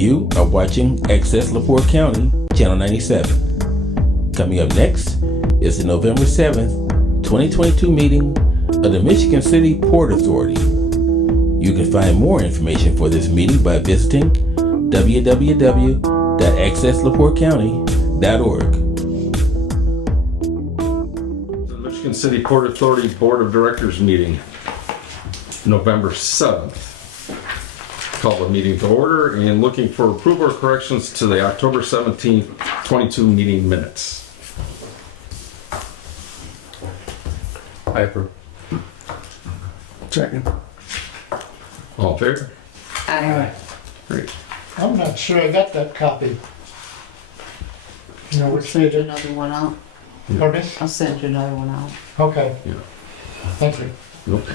You are watching Access LaPorte County, Channel 97. Coming up next is the November 7th, 2022 meeting of the Michigan City Port Authority. You can find more information for this meeting by visiting www.accesslaportecounty.org. The Michigan City Port Authority Board of Directors meeting, November 7th. Call the meeting to order and looking for approval or corrections to the October 17th, 22 meeting minutes. I approve. Second. All in favor? Aye. Great. I'm not sure I got that copy. You know, which Send page? you another one out. Pardon me? I'll send you another one out. Okay, Yeah. thank you. Nope.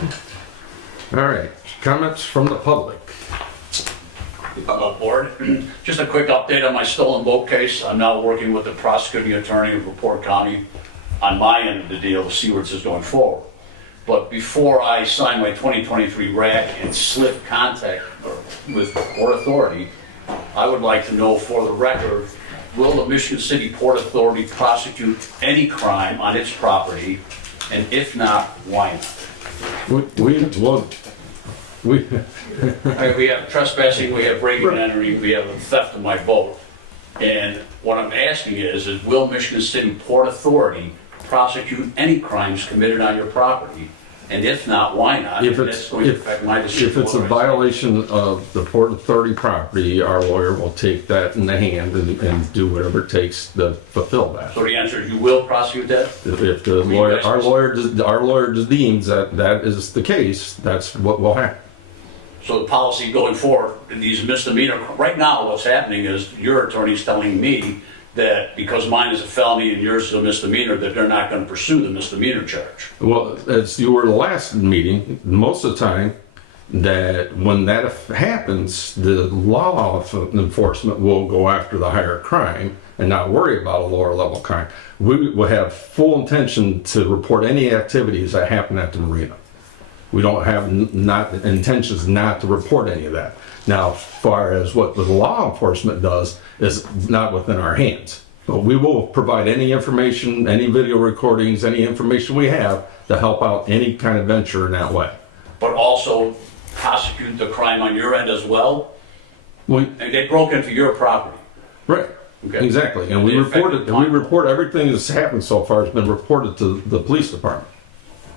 All right. Comments from the public. Board. Just a quick update on my stolen boat case. I'm now working with the prosecuting attorney of LaPorte County on my end of the deal to see where this is going forward. But before I sign my 2023 RAC and slip contact with Port Authority, I would like to know for the record, will the Michigan City Port Authority prosecute any crime on its property? And if not, why not? We We have trespassing, we have breaking and entering, we have the theft of my boat. And what I'm asking is will Michigan City Port Authority prosecute any crimes committed on your property? And if not, why not? If And it's, that's going to affect my decision. if it's a violation of the Port Authority property, our lawyer will take that in the hand and do whatever it takes to fulfill that. So the answer is you will prosecute that? If the lawyer, our lawyer deems that that is the case, that's what will happen. So the policy going forward, in these misdemeanor, right now what's happening is your attorney's telling me that because mine is a felony and yours is a misdemeanor, that they're not going to pursue the misdemeanor charge. Well, as you were the last meeting, most of the time, that when that happens, the law enforcement will go after the higher crime and not worry about a lower level crime. We will have full intention to report any activities that happen at the marina. We don't have intentions not to report any of that. Now, as far as what the law enforcement does is not within our hands. But we will provide any information, any video recordings, any information we have to help out any kind of venture in that way. But also prosecute the crime on your end as well? And they broke into your property. Right. Okay. Exactly. And we They report affected it, and we time. report everything that's happened so far has been reported to the police department.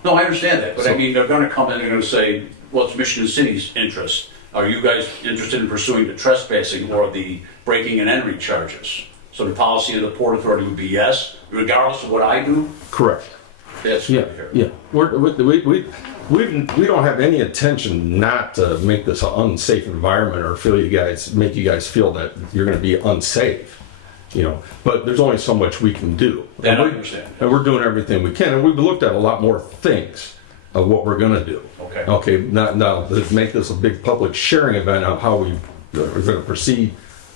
No, I understand that, but I So- mean, they're gonna come in and they're gonna say, what's Michigan City's interest? Are you guys interested in pursuing the trespassing or the breaking and entering charges? So the policy of the Port Authority would be yes, regardless of what I do? Correct. That's Yeah, what I hear. yeah. We don't have any intention not to make this an unsafe environment or make you guys feel that you're going to be unsafe. You know, but there's only so much we can do. That I understand. And we're doing everything we can. And we've looked at a lot more things of what we're going to do. Okay. Okay, now, let's make this a big public sharing event of how we're going to proceed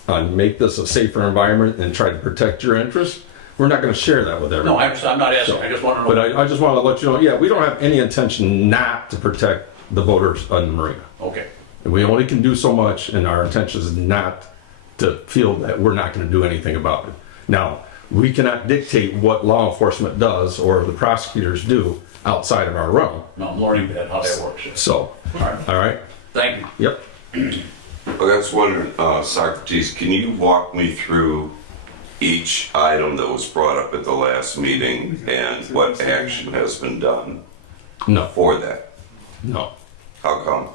and make this a safer environment and try to protect your interests. We're not going to share that with everyone. No, I understand, I'm not asking, I just wanna know. But I just want to let you know, yeah, we don't have any intention not to protect the boaters on the marina. Okay, And we only can do so much, and our intention is not to feel that we're not going to do anything about it. Now, we cannot dictate what law enforcement does or the prosecutors do outside of our realm. no, I'm learning that, how that works. So, Alright. all right? Thank you. Yep. Well, that's wondering, Socrates, can you walk me through each item that was brought up at the last meeting and what action has been done No, for that? no. How come?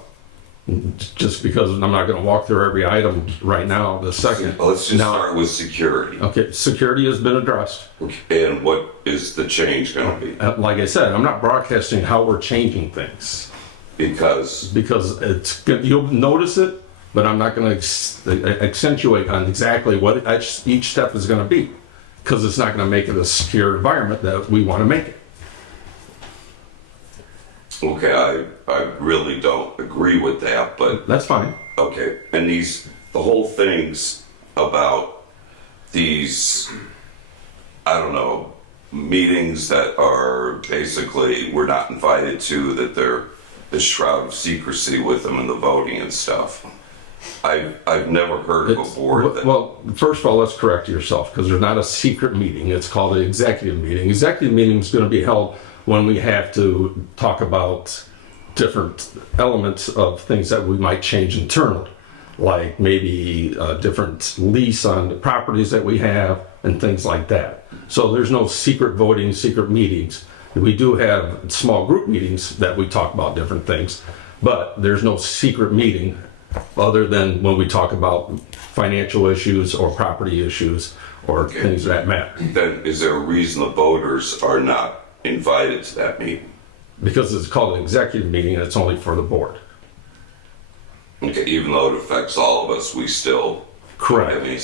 Just because I'm not going to walk through every item right now, the second. Well, let's just Now- start with security. Okay, security has been addressed. And what is the change going to be? Like I said, I'm not broadcasting how we're changing things Because, because you'll notice it, but I'm not going to accentuate on exactly what each step is going to be because it's not going to make it a secure environment that we want to make it. okay, I really don't agree with that, but That's fine. okay. And the whole things about these, I don't know, meetings that are basically we're not invited to, that they're the shroud of secrecy with them and the voting and stuff. I've never heard of a board that. Well, first of all, let's correct yourself, because there's not a secret meeting. It's called an executive meeting. Executive meeting is going to be held when we have to talk about different elements of things that we might change internally, like maybe a different lease on the properties that we have and things like that. So there's no secret voting, secret meetings. We do have small group meetings that we talk about different things, but there's no secret meeting other than when we talk about financial issues or property issues or things of that matter. Then is there a reason the voters are not invited to that meeting? Because it's called an executive meeting and it's only for the board. Okay, even though it affects all of us, we still. Correct. have any The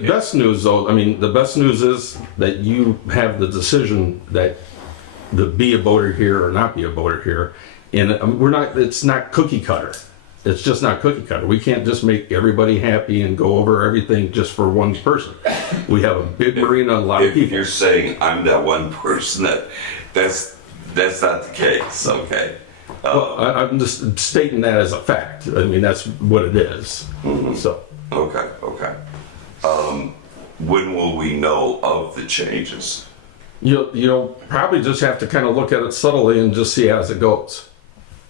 say. best news though, I mean, the best news is that you have the decision that to be a voter here or not be a voter here. And it's not cookie cutter. It's just not cookie cutter. We can't just make everybody happy and go over everything just for one person. We have a big marina, a lot of If people. you're saying I'm that one person, that's not the case, okay? I'm just stating that as a fact. I mean, that's what it is. So, Okay. When will we know of the changes? you'll probably just have to kind of look at it subtly and just see as it goes.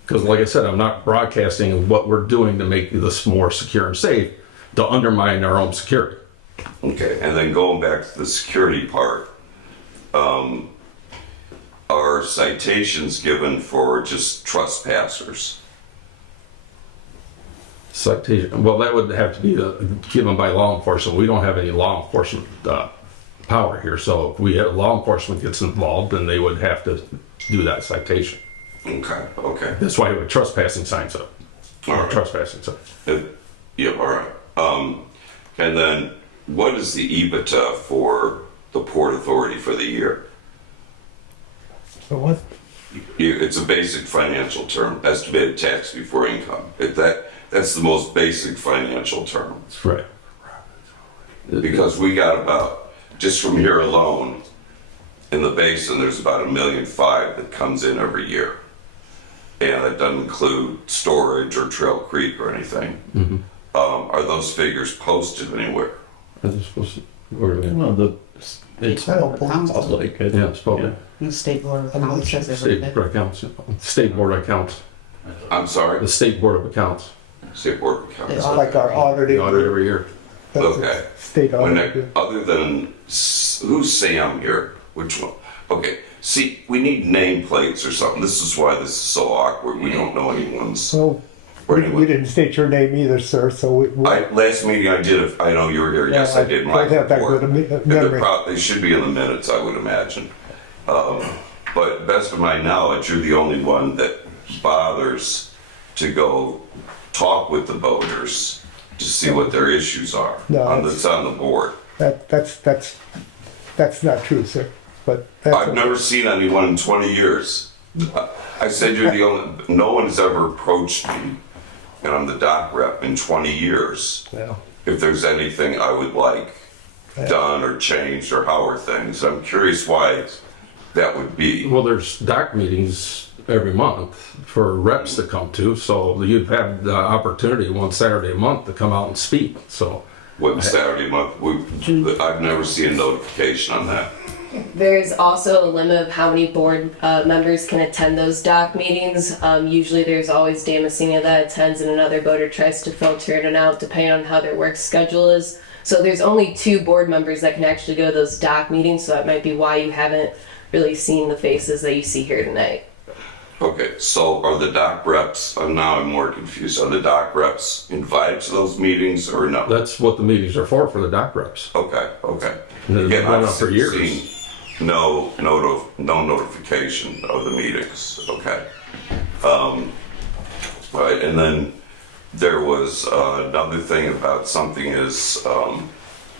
Because like I said, I'm not broadcasting what we're doing to make this more secure and safe to undermine our own security. Okay, and then going back to the security part, are citations given for just trespassers? Citation, well, that would have to be given by law enforcement. We don't have any law enforcement power here. So if we had law enforcement gets involved, then they would have to do that citation. Okay. That's why we have trespassing signs up. All right. Trespassing sign. Yeah, all right. And then what is the EBITDA for the Port Authority for the year? So what? It's a basic financial term, estimated tax before income. That's the most basic financial term. That's right. Because we got about, just from here alone, in the basin, there's about $1.5 million that comes in every year. And that doesn't include storage or Trail Creek or anything. Are those figures posted anywhere? Are they supposed to, where are they? Well, it's Council. public. Yeah, it's public. The state board of accounts says State everything. Board of Accounts. State Board of Accounts. I'm sorry, The State Board of Accounts. State Board of Accounts. Like our They auditing. audit every year. That's a Okay. State When auditor. other than, who's Sam here? Which one? Okay, see, we need nameplates or something. This is why this is so awkward. We don't know anyone's. So, or we anyone. didn't state your name either, sir, so we. Last meeting I did, I know you were here, yes, I did. Don't have that good a And memory. they should be in the minutes, I would imagine. But best of my knowledge, you're the only one that bothers to go talk with the voters to see what their issues are. No, That's on the board. That's not true, sir, but that's. I've never seen anyone in 20 years. I said you're the only, no one has ever approached me, and I'm the doc rep in 20 years. Well, If there's anything I would like done or changed or how are things. I'm curious why that would be. Well, there's doc meetings every month for reps to come to, so you'd have the opportunity one Saturday a month to come out and speak, so. What Saturday month, I've never seen a notification on that. There's also a limit of how many board members can attend those doc meetings. Usually there's always Dan Messina that attends and another voter tries to filter in and out depending on how their work schedule is. So there's only 2 board members that can actually go to those doc meetings, so that might be why you haven't really seen the faces that you see here tonight. Okay, so are the doc reps, now I'm more confused, are the doc reps invited to those meetings or no? That's what the meetings are for the doc reps. Okay. And they've been Again, going I've on for years. seen no notification of the meetings, okay. Right, and then there was another thing about something is,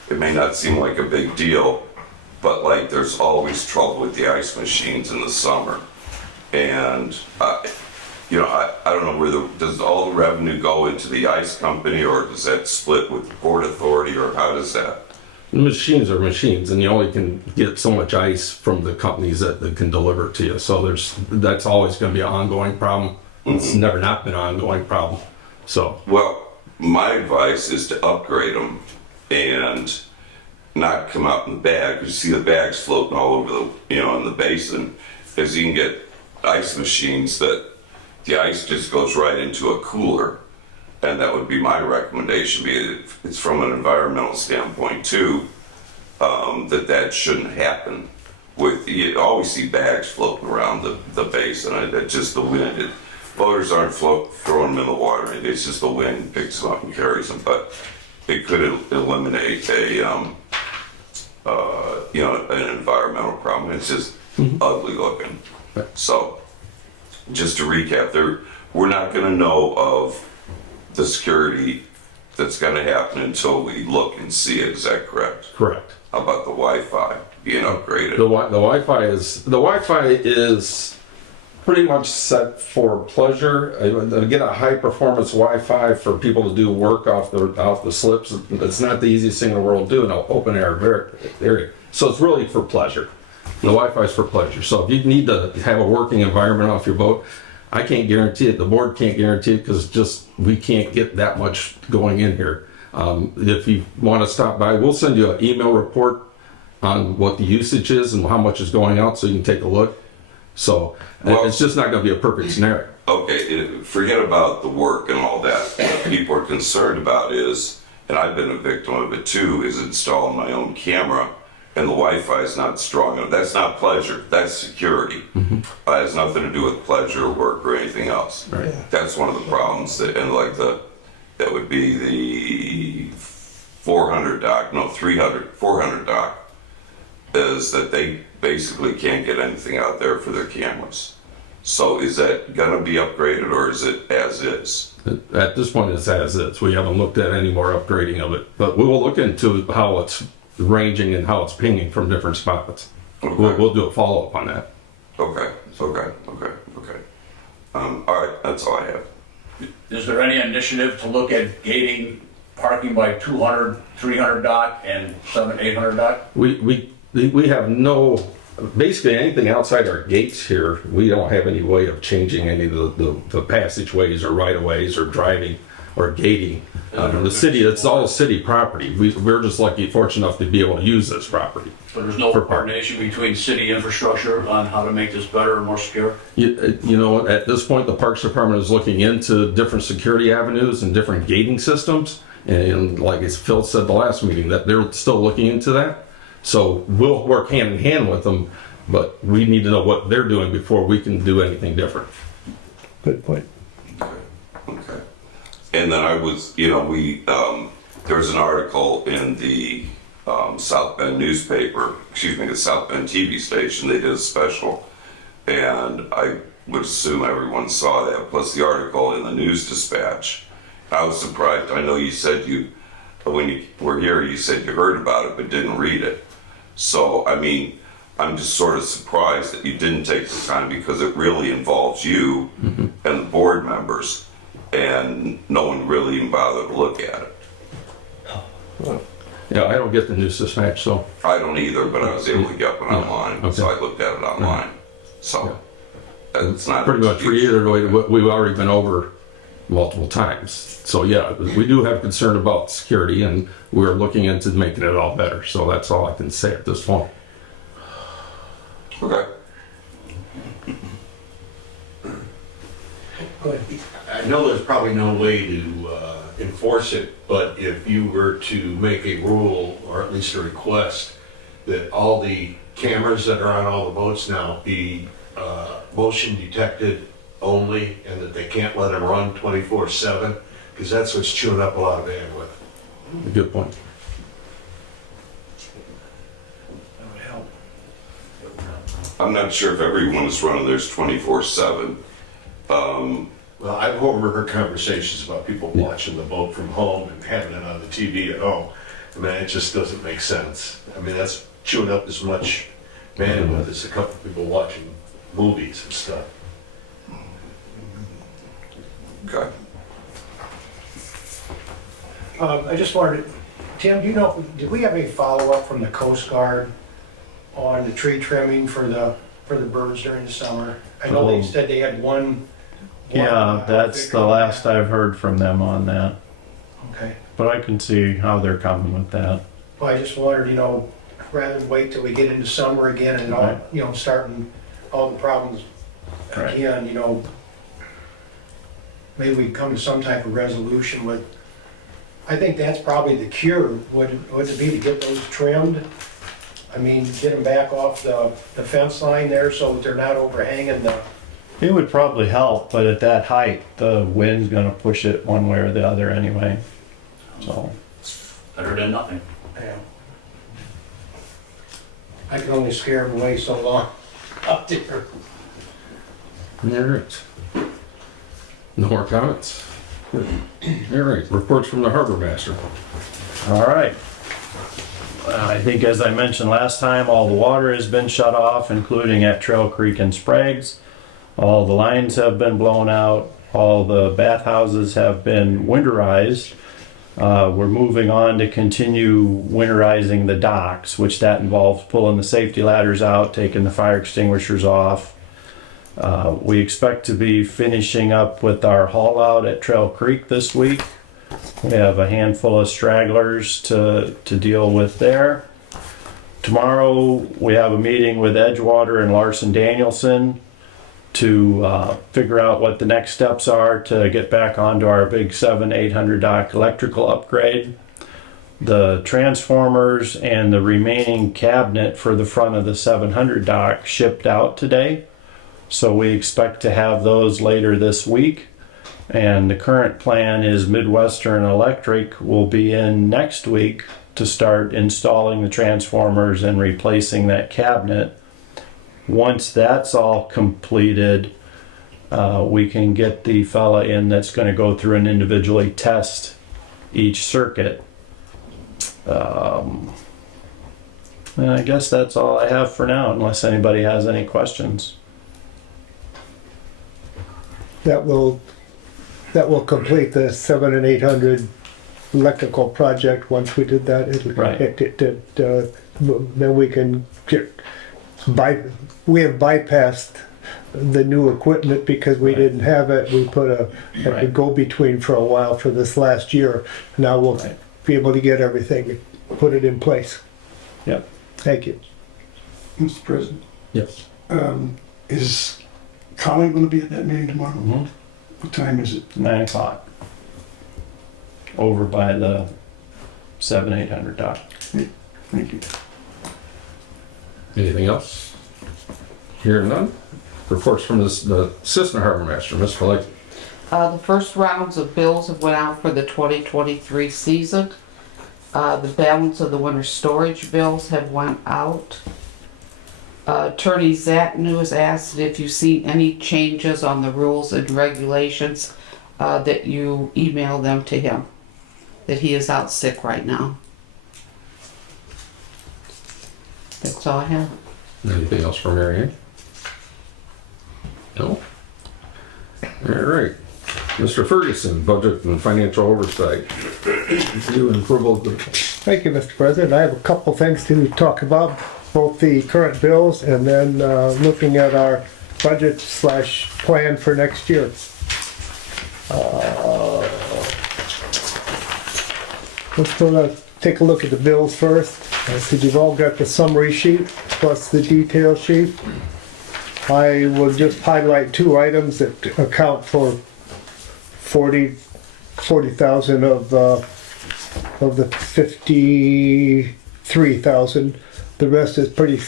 it may not seem like a big deal, but like there's always trouble with the ice machines in the summer. And, I don't know does all the revenue go into the ice company or does that split with the Port Authority or how does that? The machines are machines, and you only can get so much ice from the companies that can deliver it to you. So that's always going to be an ongoing problem. It's never not been an ongoing problem. So Well, my advice is to upgrade them and not come out in the bag, because you see the bags floating all over the, in the basin, is you can get ice machines that the ice just goes right into a cooler. And that would be my recommendation, because it's from an environmental standpoint too, that shouldn't happen. You always see bags floating around the basin, and it's just the wind. Boaters aren't throwing them in the water, it's just the wind picks them up and carries them, but it could eliminate an environmental problem. It's just ugly looking. So, just to recap, we're not going to know of the security that's going to happen until we look and see it. Is that correct? Correct. How about the Wi-Fi being upgraded? The Wi-Fi is pretty much set for pleasure. Get a high performance Wi-Fi for people to do work off the slips. It's not the easiest thing in the world to do in an open air area. So it's really for pleasure. The Wi-Fi is for pleasure. So if you need to have a working environment off your boat, I can't guarantee it. The board can't guarantee it, because we can't get that much going in here. If you want to stop by, we'll send you an email report on what the usage is and how much is going out, so you can take a look. So it's just not going to be a perfect scenario. Okay, forget about the work and all that. What people are concerned about is, and I've been a victim of it too, is installing my own camera and the Wi-Fi is not strong enough. That's not pleasure, that's security. It has nothing to do with pleasure, work, or anything else. Right. That's one of the problems, that would be the 400 dock, 400 dock, is that they basically can't get anything out there for their cameras. So is that gonna be upgraded, or is it as is? At this point, it's as is. We haven't looked at any more upgrading of it, but we will look into how it's ranging and how it's pinging from different spots. Okay. We'll do a follow-up on that. Okay. All right, that's all I have. Is there any initiative to look at gating parking by 200, 300 dock and 700, 800 dock? We have no, basically anything outside our gates here, we don't have any way of changing any of the passageways or right-of-ways or driving or gating. The city, it's all city property. We're just fortunate enough to be able to use this property. So there's no For parking. coordination between city infrastructure on how to make this better and more secure? At this point, the Parks Department is looking into different security avenues and different gating systems. And like as Phil said the last meeting, that they're still looking into that. So we'll work hand in hand with them, but we need to know what they're doing before we can do anything different. Good point. Okay. And then I was, there was an article in the South Bend the South Bend TV station. They did a special, and I would assume everyone saw that, plus the article in the News Dispatch. I was surprised. I know you said when you were here, you said you heard about it but didn't read it. So, I'm just sort of surprised that you didn't take the time, because it really involves you and the board members, and no one really even bothered to look at it. Yeah, I don't get the News Dispatch, so. I don't either, but I was able to get one online, so I looked at it online. So, it's not Pretty much excuse. reiterate what we've already been over multiple times. So yeah, we do have concern about security, and we're looking into making it all better. So that's all I can say at this point. Okay. I know there's probably no way to enforce it, but if you were to make a rule, or at least a request, that all the cameras that are on all the boats now be motion detected only, and that they can't let them run 24/7, because that's what's chewing up a lot of bandwidth. Good point. That would help. I'm not sure if everyone is running theirs 24/7. Well, I've overheard conversations about people watching the boat from home and having it on the TV at home. It just doesn't make sense. That's chewing up as much bandwidth as a couple people watching movies and stuff. Okay. I just wondered, Tim, do you know, did we have any follow-up from the Coast Guard on the tree trimming for the birds during the summer? I know they said they had one. Yeah, that's the last I've heard from them on that. Okay. But I can see how they're coming with that. Well, I just wondered, rather than wait till we get into summer again and all, Right. starting all the problems Right. again, maybe we come to some type of resolution with, I think that's probably the cure, would it be to get those trimmed? I mean, get them back off the fence line there so that they're not overhanging the, It would probably help, but at that height, the wind's gonna push it one way or the other anyway. So, Better than nothing. I can only scare them away so long up there. All right. No more comments? All right, reports from the harbor master. all right. I think as I mentioned last time, all the water has been shut off, including at Trail Creek and Sprague's. All the lines have been blown out. All the bathhouses have been winterized. We're moving on to continue winterizing the docks, which that involves pulling the safety ladders out, taking the fire extinguishers off. We expect to be finishing up with our haul out at Trail Creek this week. We have a handful of stragglers to deal with there. Tomorrow we have a meeting with Edgewater and Larson Danielson to figure out what the next steps are to get back onto our big 700-800 dock electrical upgrade. The transformers and the remaining cabinet for the front of the 700 dock shipped out today. So we expect to have those later this week. And the current plan is Midwestern Electric will be in next week to start installing the transformers and replacing that cabinet. Once that's all completed, we can get the fella in that's going to go through and individually test each circuit. And I guess that's all I have for now, unless anybody has any questions. that will complete the 700 and 800 electrical project. Once we did that, Right. then we can we have bypassed the new equipment because we didn't have it. We put a Right. go-between for a while for this last year. Now we'll Right. be able to get everything, put it in place. Yep. Thank you. Mr. President, Yes. is Colin going to be at that meeting tomorrow? Mhm. What time is it? 9 o'clock. Over by the 700-800 dock. Thank you. Anything else? Hearing none? Reports from the Assistant Harbor Master, Ms. Blake. The first rounds of bills have went out for the 2023 season. The balance of the winter storage bills have went out. Attorney Zatnu has asked if you see any changes on the rules and regulations, that you email them to him, that he is out sick right now. That's all I have. Anything else from Mary Ann? No? All right. Mr. Ferguson, Budget and Financial Oversight. Review and approval of the... Thank you, Mr. President. I have a couple things to talk about, both the current bills and then looking at our budget / plan for next year. Let's take a look at the bills first. So you've all got the summary sheet plus the detail sheet. I will just highlight two items that account for 40,000 of the 53,000. The rest is pretty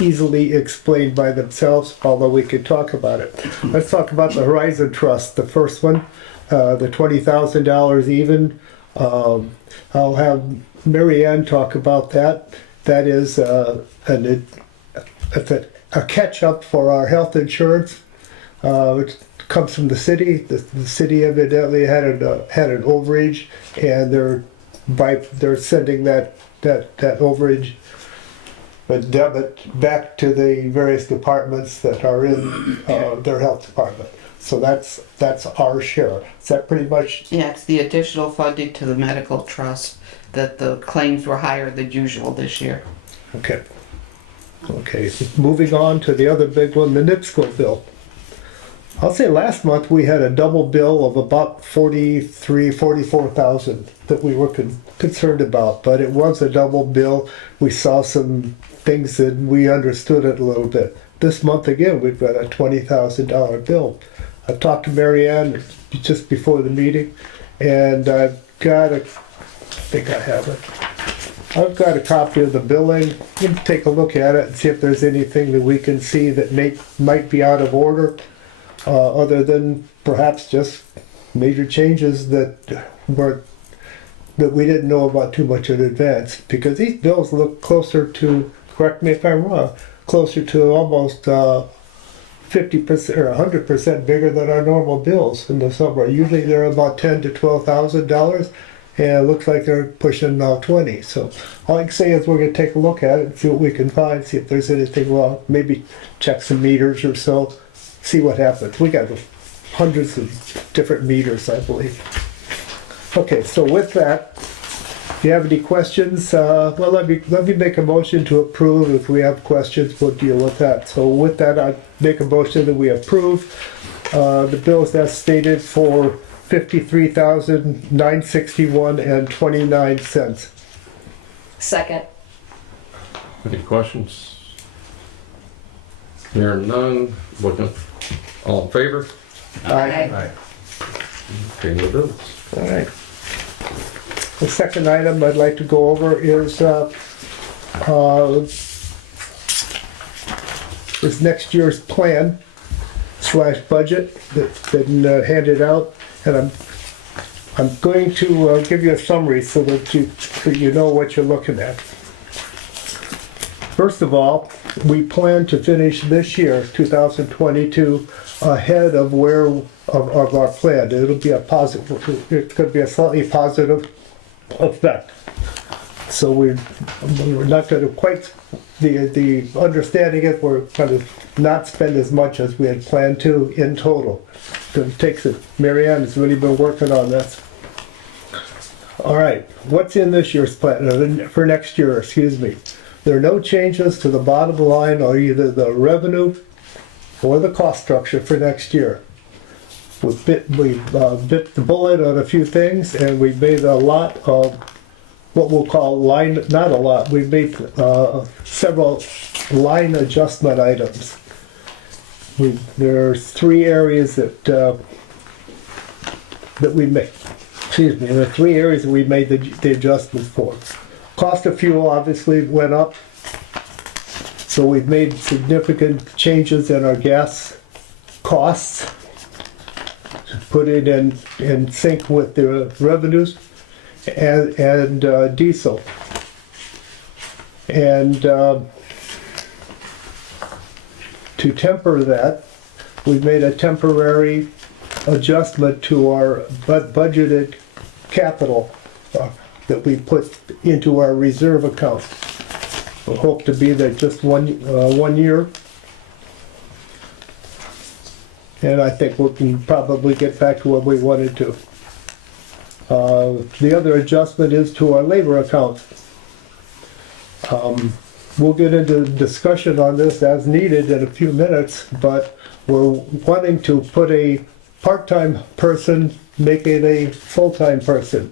easily explained by themselves, although we could talk about it. Let's talk about the Horizon Trust, the first one, the $20,000 even. I'll have Mary Ann talk about that. That is a catch-up for our health insurance. It comes from the city. The city evidently had an overage, and they're sending that overage, but debit back to the various departments that are in their health department. So that's our share. Is that pretty much? Yeah, it's the additional funding to the medical trust that the claims were higher than usual this year. Okay. Okay, moving on to the other big one, the NIPSCO bill. I'll say last month we had a double bill of about 44,000 that we were concerned about, but it was a double bill. We saw some things that we understood it a little bit. This month again, we've got a $20,000 bill. I talked to Marianne just before the meeting, and I've got I think I have it. I've got a copy of the billing. You can take a look at it and see if there's anything that we can see that might be out of order, other than perhaps just major changes that we didn't know about too much in advance. Because these bills look closer to, correct me if I'm wrong, closer to almost 50% or 100% bigger than our normal bills in the summer. Usually they're about $10,000 to $12,000. And it looks like they're pushing now 20. So all I can say is we're going to take a look at it and see what we can find, see if there's anything wrong. Maybe check some meters or so, see what happens. We got hundreds of different meters, I believe. Okay, so with that, if you have any questions, well, let me make a motion to approve. If we have questions, we'll deal with that. So with that, I make a motion that we approve the bills as stated for $53,961.29. Second. Any questions? Hearing none, looking, all in favor? Aye. Paying the bills. All right. The second item I'd like to go over is next year's plan / budget that's been handed out, and I'm going to give you a summary so that you know what you're looking at. First of all, we plan to finish this year, 2022, ahead of our plan. It'll be a positive. It could be a slightly positive effect. So we're not going to quite. The understanding is we're going to not spend as much as we had planned to in total. It takes it. Marianne has really been working on this. All right, what's in this year's plan, for next year, excuse me. There are no changes to the bottom line or either the revenue or the cost structure for next year. We bit the bullet on a few things, and we made a lot of what we'll call we've made several line adjustment items. There's 3 areas that we made. Excuse me. There are 3 areas that we made the adjustments for. Cost of fuel obviously went up, so we've made significant changes in our gas costs to put it in sync with the revenues, and diesel. And to temper that, we've made a temporary adjustment to our budgeted capital that we put into our reserve account. We hope to be there just one year. And I think we can probably get back to what we wanted to. The other adjustment is to our labor account. We'll get into discussion on this as needed in a few minutes, but we're wanting to put a part-time person making a full-time person.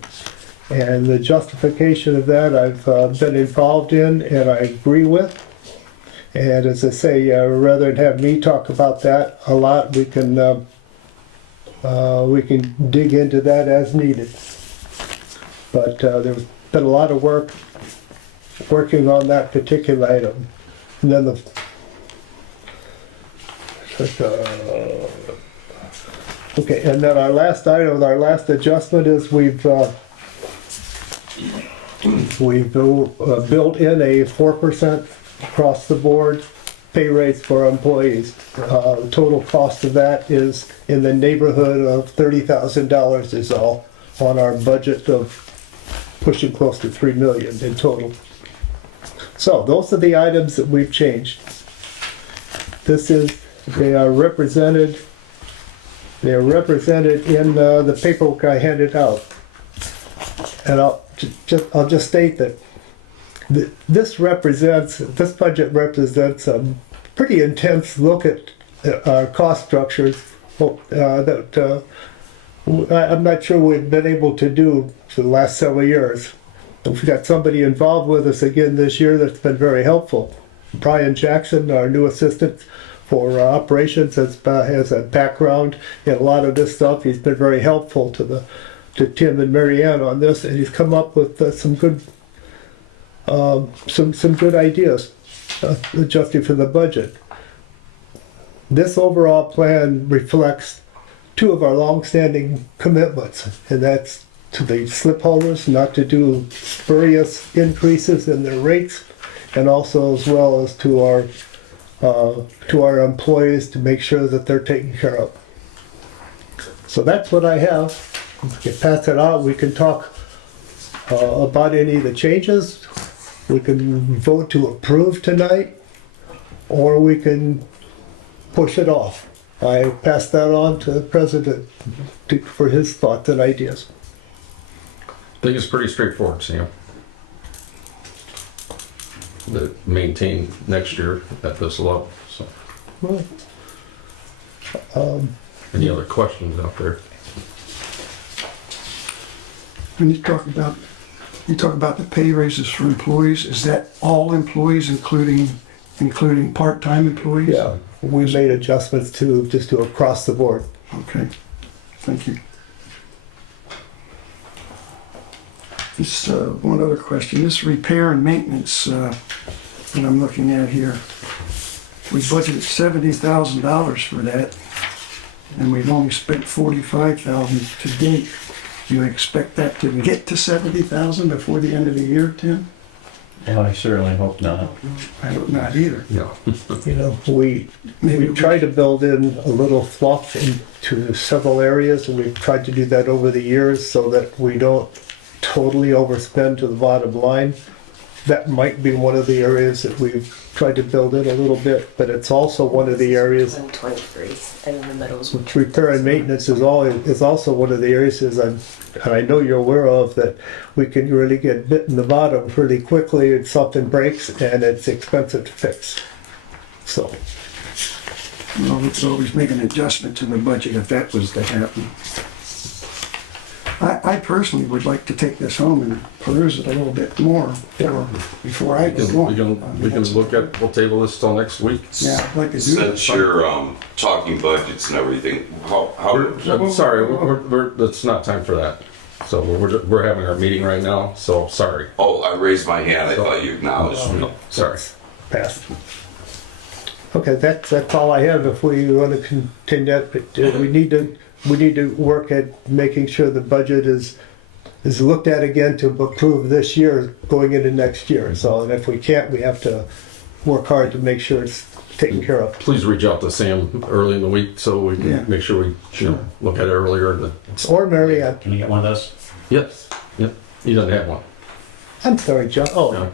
And the justification of that I've been involved in and I agree with. And as I say, rather than have me talk about that a lot, we can dig into that as needed. But there's been a lot of working on that particular item. And then and then our last item, our last adjustment is we've built in a 4% across the board pay raise for our employees. The total cost of that is in the neighborhood of $30,000 is all on our budget of pushing close to $3 million in total. So those are the items that we've changed. They are represented in the paperwork I handed out. And I'll just state that this budget represents a pretty intense look at our cost structures I'm not sure we've been able to do for the last several years. We've got somebody involved with us again this year that's been very helpful. Brian Jackson, our new assistant for operations, has a background in a lot of this stuff. He's been very helpful to Tim and Marianne on this, and he's come up with some good ideas adjusting for the budget. This overall plan reflects two of our long-standing commitments, and that's to the slip holders not to do spurious increases in their rates, and also as well as to our employees to make sure that they're taken care of. So that's what I have. We can pass it out. We can talk about any of the changes. We can vote to approve tonight, or we can push it off. I pass that on to the president for his thoughts and ideas. I think it's pretty straightforward, Sam. To maintain next year at this level, so. Well, Any other questions out there? When you talk about the pay raises for employees, is that all employees, including part-time employees? yeah, we made adjustments to just to across the board. Okay, thank you. Just one other question. This repair and maintenance that I'm looking at here, we budgeted $70,000 for that, and we've only spent $45,000 to date. Do you expect that to get to $70,000 before the end of the year, Tim? Well, I certainly hope not. I hope not either. Yeah. You know, we try to build in a little fluff into several areas, and we've tried to do that over the years so that we don't totally overspend to the bottom line. That might be one of the areas that we've tried to build in a little bit, but it's also one of the areas. 23, and in the middle is Which repair and maintenance is also one of the areas, and I know you're aware of, that we can really get bit in the bottom really quickly and something breaks and it's expensive to fix. So, Well, we could always make an adjustment to the budget if that was to happen. I personally would like to take this home and peruse it a little bit more before I go on. We can look at, we'll table this till next week. Yeah, I'd like to do Since that. you're talking budgets and everything, how I'm sorry, it's not time for that. So we're having our meeting right now, so sorry. oh, I raised my hand, I thought you acknowledged me. No, sorry. passed. Okay, that's all I have. If we want to continue that, but we need to work at making sure the budget is looked at again to approve this year going into next year. So, and if we can't, we have to work hard to make sure it's taken care of. Please reach out to Sam early in the week so we can Yeah. make sure we look at it earlier. Or Marianne. Can you get one of those? Yes, yep. He doesn't have one. I'm sorry, John. Oh, No.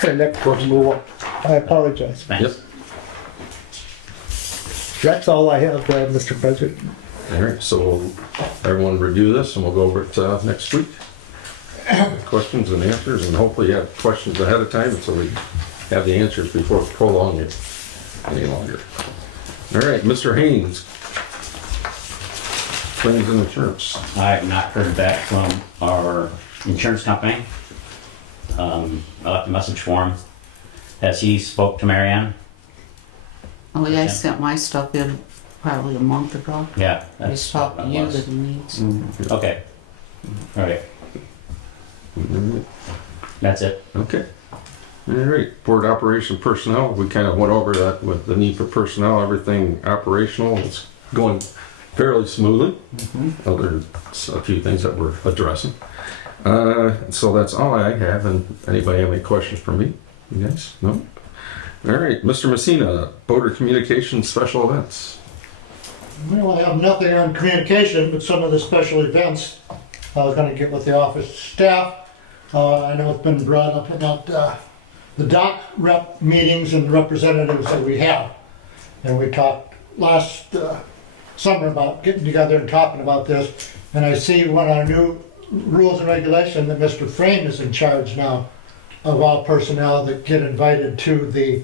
her next one, move on. I apologize. Yep. That's all I have, Mr. President. All right, so we'll, everyone review this and we'll go over it next week. Questions and answers, and hopefully you have questions ahead of time so we have the answers before prolonging it any longer. All right, Mr. Haynes. Claims and insurance. I have not heard back from our insurance company. I left a message for him. Has he spoke to Marianne? Oh yeah, I sent my stuff in probably a month ago. Yeah. He's talking to you what it that he needs. was. Okay. All right. That's it. Okay. All right, board operation personnel, we kind of went over that with the need for personnel, everything operational, it's going fairly smoothly. There's a few things that we're addressing. So that's all I have, and anybody have any questions for me? You guys? No? All right, Mr. Messina, Boater Communications Special Events. Well, I have nothing on communication, but some of the special events I was gonna get with the office staff. I know it's been brought up about the dock rep meetings and representatives that we have. And we talked last summer about getting together and talking about this. And I see one of our new rules and regulation that Mr. Frame is in charge now of all personnel that get invited to the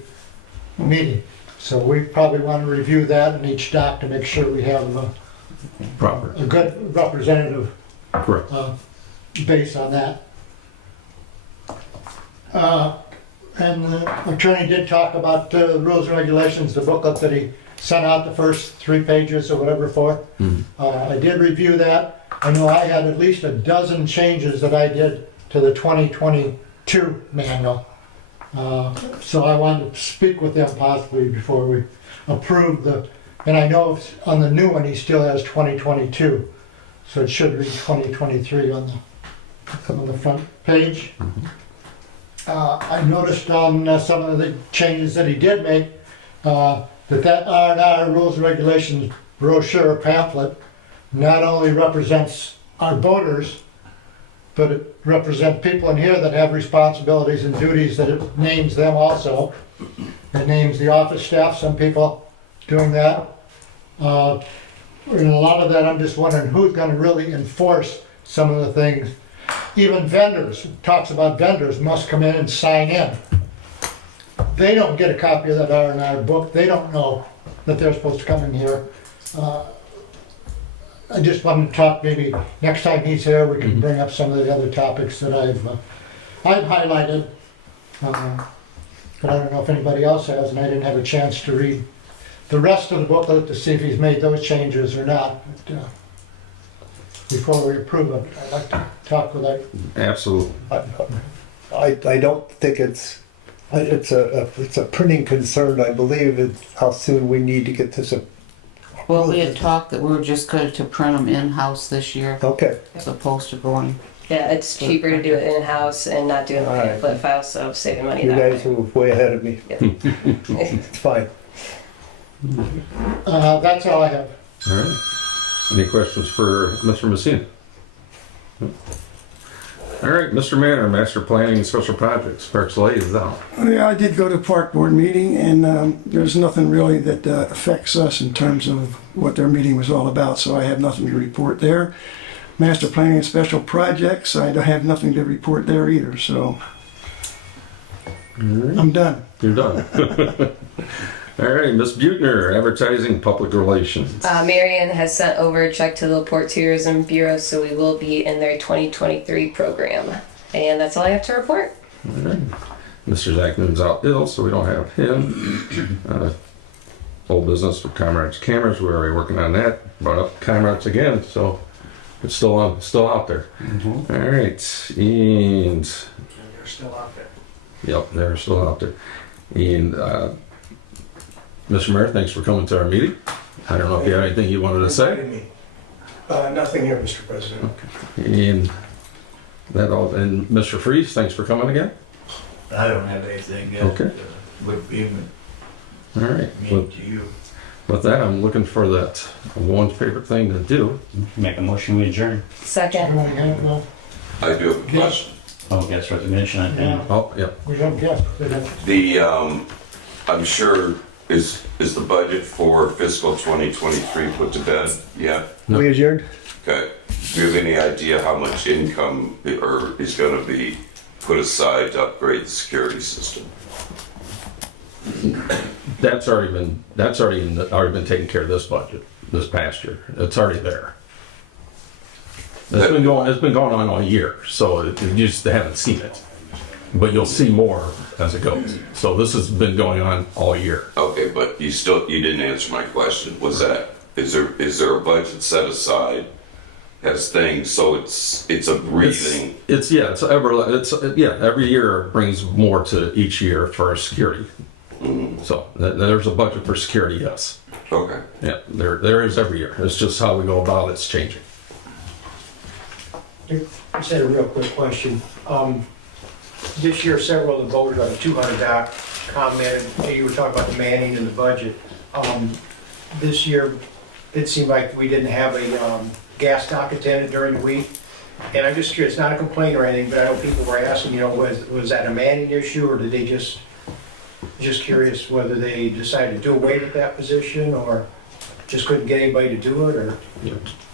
meeting. So we probably want to review that in each dock to make sure we have Proper. a good representative Correct. base on that. And the attorney did talk about the rules and regulations, the booklet that he sent out, the first 3 pages or whatever for. I did review that. I know I had at least a dozen changes that I did to the 2022 manual. So I wanted to speak with them possibly before we approve the, and I know on the new one, he still has 2022. So it should read 2023 on the front page. I noticed on some of the changes that he did make, that R&R Rules and Regulations brochure pamphlet not only represents our voters, but it represents people in here that have responsibilities and duties, that it names them also. It names the office staff, some people doing that. And a lot of that, I'm just wondering who's gonna really enforce some of the things. Even vendors, talks about vendors must come in and sign in. They don't get a copy of that R&R book, they don't know that they're supposed to come in here. I just wanted to talk, maybe next time he's here, we can bring up some of the other topics that I've highlighted. But I don't know if anybody else has, and I didn't have a chance to read the rest of the booklet to see if he's made those changes or not. But, before we approve it, I'd like to talk with that. Absolutely. I don't think it's a printing concern. I believe it's how soon we need to get this. Well, we had talked that we were just going to print them in-house this year, Okay. as opposed to going. Yeah, it's cheaper to do it in-house and not doing the All right. pamphlet file, so saving money You that guys way. are way ahead of me. It's fine. That's all I have. All right. Any questions for Mr. Messina? All right, Mr. Manor, Master Planning and Special Projects, Parks Liaison. Yeah, I did go to park board meeting, and there's nothing really that affects us in terms of what their meeting was all about, so I have nothing to report there. Master planning and special projects, I don't have nothing to report there either, so I'm done. You're done. All right, Ms. Butner, Advertising, Public Relations. Marion has sent over a check to the LaPorte Tourism Bureau, so we will be in their 2023 program. And that's all I have to report. All right. Mr. Zach Noon's out ill, so we don't have him. Old business with Comrade's Cameras, we're already working on that. Brought up Comrade's again, so it's still out there. All right, and They're still out there. yep, they're still out there. And Mr. Mayor, thanks for coming to our meeting. I don't know if you have anything you wanted to say. Nothing here, Mr. President. And that all. And Mr. Freeze, thanks for coming again. I don't have anything. Okay. Would be All right. mean to you. With that, I'm looking for that one favorite thing to do. Make a motion, we adjourn. Second. Everybody have, well, I do have a question. Oh, yes, recognition, I think. yeah, Oh, yep. we don't guess. They don't- The, I'm sure, is the budget for fiscal 2023 put to bed yet? No. We adjourned? Okay. Do you have any idea how much income is going to be put aside to upgrade the security system? That's already been taken care of this budget, this past year. It's already there. It's been going on all year, so you just haven't seen it. But you'll see more as it goes. So this has been going on all year. Okay, but you didn't answer my question. Was that, is there a budget set aside as things, so it's a breathing? Every year brings more to each year for security. So there's a budget for security, yes. Okay. Yeah, there is every year. It's just how we go about it's changing. Just had a real quick question. This year, several of the voters on the 200 dock commented, you were talking about the manning and the budget. This year, it seemed like we didn't have a gas dock attendant during the week. And I'm just curious, not a complaint or anything, but I know people were asking, was that a manning issue, or did they just curious whether they decided to do away with that position, or just couldn't get anybody to do it, or?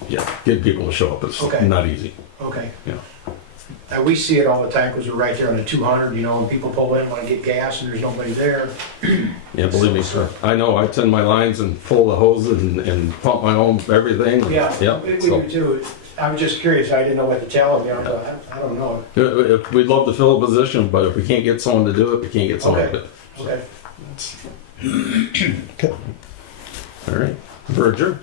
Yeah, getting people to show up is Okay. not easy. Okay. Yeah. We see it all the time because we're right there on the 200, and people pull in, want to get gas, and there's nobody there. Yeah, believe me, sir. I know, I tend my lines and pull the hoses and pump my own everything. Yeah, we So, do too. I was just curious, I didn't know what to tell them, you know, but I don't know. if we'd love to fill a position, but if we can't get someone to do it, we can't get someone to do it. Okay. All right, we're adjourned.